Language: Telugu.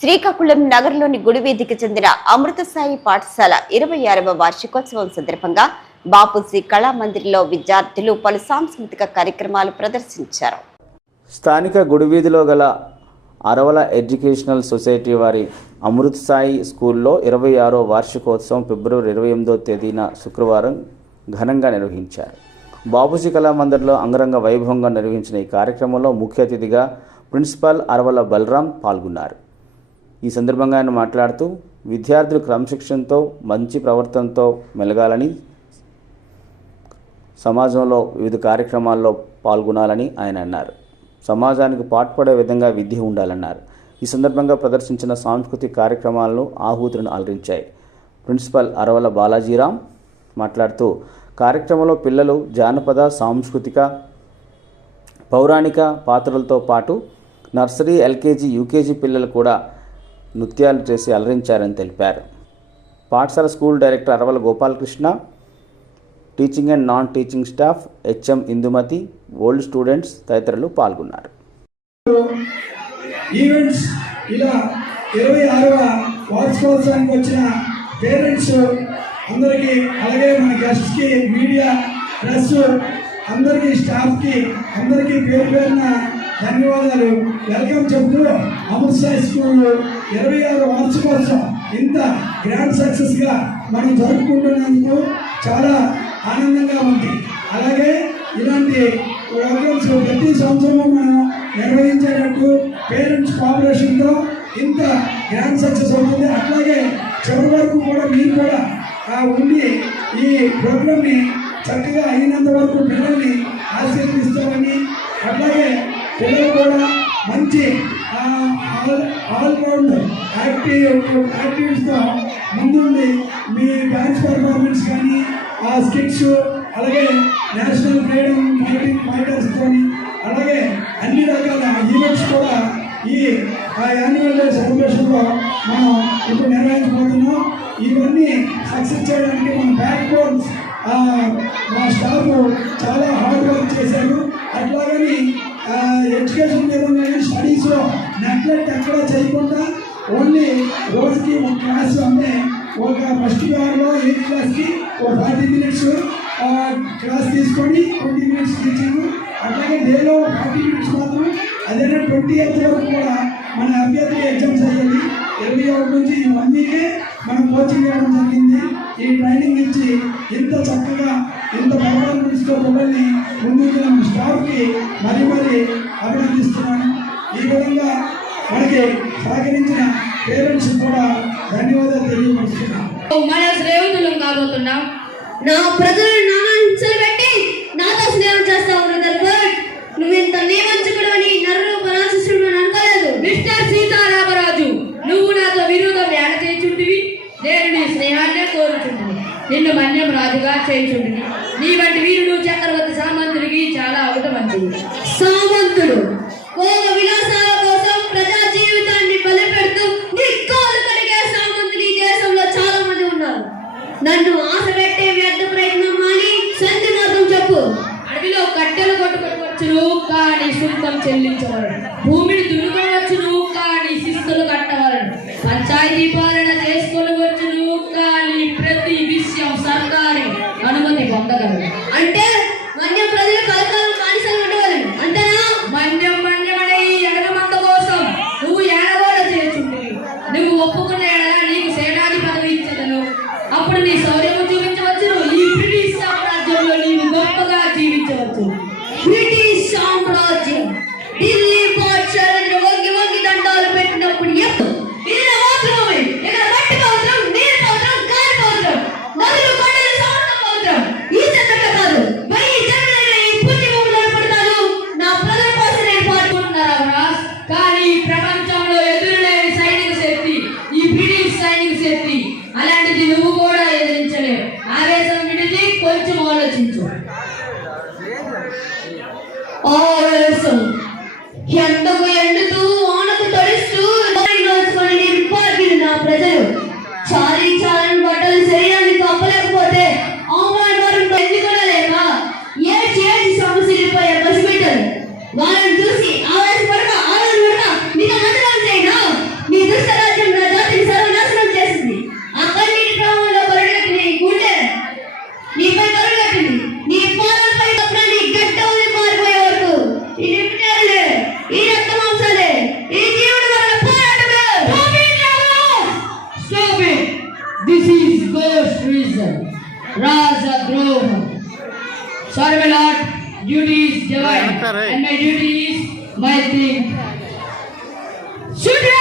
శ్రీకాకుళం నగరంలోని గుడివీధికి చెందిన అమృతసాయి పాఠశాల 26వ వార్షికోత్సవం సందర్భంగా బాపూజీ కళామందిర్లో విద్యార్థులు పలు సాంస్కృతిక కార్యక్రమాలు ప్రదర్శించారు. స్థానిక గుడివీధిలో గల అరవల ఎడ్యుకేషనల్ సొసైటీ వారి అమృతసాయి స్కూల్లో 26వ వార్షికోత్సవం ఫిబ్రవరి 28వ తేదీన శుక్రవారం ఘనంగా నిర్వహించారు. బాపూజీ కళామందిర్లో అంగరంగ వైభవంగా నిర్వహించిన ఈ కార్యక్రమంలో ముఖ్య అతిథిగా ప్రిన్సిపాల్ అరవల బలరాం పాల్గొన్నారు. ఈ సందర్భంగా ఆయన మాట్లాడుతూ విద్యార్థులు క్రమశిక్షణతో మంచి ప్రవర్తనతో మెలగాలని, సమాజంలో వివిధ కార్యక్రమాల్లో పాల్గొనాలని ఆయన అన్నారు. సమాజానికి పాటుపడే విధంగా విద్య ఉండాలన్నారు. ఈ సందర్భంగా ప్రదర్శించిన సాంస్కృతిక కార్యక్రమాలను ఆహూతులను అలరించాయి. ప్రిన్సిపల్ అరవల బాలాజీరాం మాట్లాడుతూ కార్యక్రమంలో పిల్లలు జానపద, సాంస్కృతిక, పౌరాణిక పాత్రలతో పాటు నర్సరీ, ఎల్కేజీ, యూకేజీ పిల్లలు కూడా నృత్యాలు చేసి అలరించారని తెలిపారు. పాఠశాల school director Aravala Gopalakrishna, teaching and non teaching staff, HM Indumathi, old students తదితరులు పాల్గొన్నారు. ఈవెంట్స్ ఇలా 26వ వార్షికోత్సవానికి వచ్చిన పేరెంట్స్ అందరికీ, అలాగే మన గెస్ట్స్కి, మీడియా, ప్రెస్ అందరికీ, స్టాఫ్కి అందరికీ పేరు పేరున ధన్యవాదాలు, వెల్కమ్ చెబుతూ అమృతసాయి స్కూల్ 26వ వార్షికోత్సవం ఇంత గ్రాండ్ సక్సెస్గా మనం జరుపుకుంటున్నందుకు చాలా ఆనందంగా ఉంది. అలాగే ఇలాంటి ప్రోగ్రామ్స్ ప్రతి సంవత్సరం మనం నిర్వహించేటట్టు పేరెంట్స్ కోఆపరేషన్తో ఇంత గ్రాండ్ సక్సెస్ అవుతుంది. అట్లాగే చివరి వరకు కూడా మీరు కూడా ఉండి ఈ ప్రోగ్రామ్ని చక్కగా అయినంత వరకు పిల్లల్ని ఆశీర్వదిస్తామని, అట్లాగే పిల్లలు కూడా మంచి ఆల్రౌండ్ యాక్టివిటీస్తో ముందుండి మీ డ్యాన్స్ పర్ఫార్మెన్స్ కానీ, స్కిట్స్, అలాగే నేషనల్ ఫ్రీడమ్ ఫైటర్స్ కానీ, అలాగే అన్ని రకాల ఈవెంట్స్ కూడా ఈ యాన్యువల్ డే సెలబ్రేషన్లో మనం ఇప్పుడు నిర్వహించబోతున్నాం. ఇవన్నీ సక్సెస్ చేయడానికి మన బ్యాక్ బోన్స్ మా స్టాఫ్ చాలా హార్డ్ వర్క్ చేశారు. అట్లాగని ఎడ్యుకేషన్ మీద స్టడీస్లో నెగ్లెక్ట్ ఎక్కడ చేయకుండా ఓన్లీ రోజుకి ఒక క్లాస్, అంటే ఒక ఫస్ట్ ఇయర్లో 8th క్లాస్కి ఒక 40 minutes క్లాస్ తీసుకొని 20 minutes టీచింగ్, అట్లాగే డేలో 40 minutes మాత్రం. అదే 28th వరకు కూడా మన అభ్యర్థి ఎగ్జామ్స్ అయ్యేది. 21 నుంచి 1 వీకే మనం కోచింగ్ ఇవ్వడం జరిగింది. ఈ ట్రైనింగ్ ఇచ్చి ఇంత చక్కగా ఇంత పర్ఫార్మెన్స్తో పిల్లల్ని ముందుకు మన స్టాఫ్కి మరీ అభినందిస్తున్నాను. ఈ విధంగా మనకి సహకరించిన పేరెంట్స్ కూడా ధన్యవాదాలు తెలియపరుస్తున్నాను. మన స్నేహితులం కాబోతున్నాం. నా ప్రజలు నానా హింసలు పెట్టి నాతో స్నేహం చేస్తా ఉన్నారు. నువ్వు ఇంత నియమించకూడదు అని నరులు పరాశిస్తుడు అని అనుకోలేదు. మిస్టర్ సీతారామరాజు, నువ్వు నాతో విరోధం వేడ చేయుచుంటివి. నేను నీ స్నేహాన్నే కోరుచుంటిని, నిన్ను మన్యం రాజుగా చేయుచుంటిని. నీ వంటి వీరుడు చక్రవర్తి సామంతుడికి చాలా అవట మంచిది. సామంతుడు భోగ విలాసాల కోసం ప్రజా జీవితాన్ని బలిపెడుతూ నిక్కాలు కడిగే సామంతులు ఈ దేశంలో చాలా మంది ఉన్నారు. నన్ను ఆశ పెట్టే వ్యర్థ ప్రయత్నం అని సంధి మార్గం చెప్పు. అడవిలో కట్టెలు కొట్టుకోవచ్చును, కానీ శుల్కం చెల్లించవలను. భూమిని దున్నుకోవచ్చును, కానీ శిస్తులు కట్టవలను. పంచాయతీ పాలన చేసుకోవచ్చును, కానీ ప్రతి విషయం సర్కారీ అనుమతి పొందగలరు. అంటే మన్యం ప్రజలు కలకాలం కానిసలు ఉండవలను అంతేనా? మన్యమనే ఎడగమంత కోసం నువ్వు ఏడగోడ చేర్చుంటివి. నువ్వు ఒప్పుకున్న ఎడగా నీకు సేనాని పదవి ఇచ్చదను. అప్పుడు నీ శౌర్యము చూపించవచ్చును. ఈ బ్రిటిష్ సామ్రాజ్యంలో నీవు గొప్పగా జీవించవచ్చు. బ్రిటిష్ సామ్రాజ్యం ఢిల్లీ Shoot him!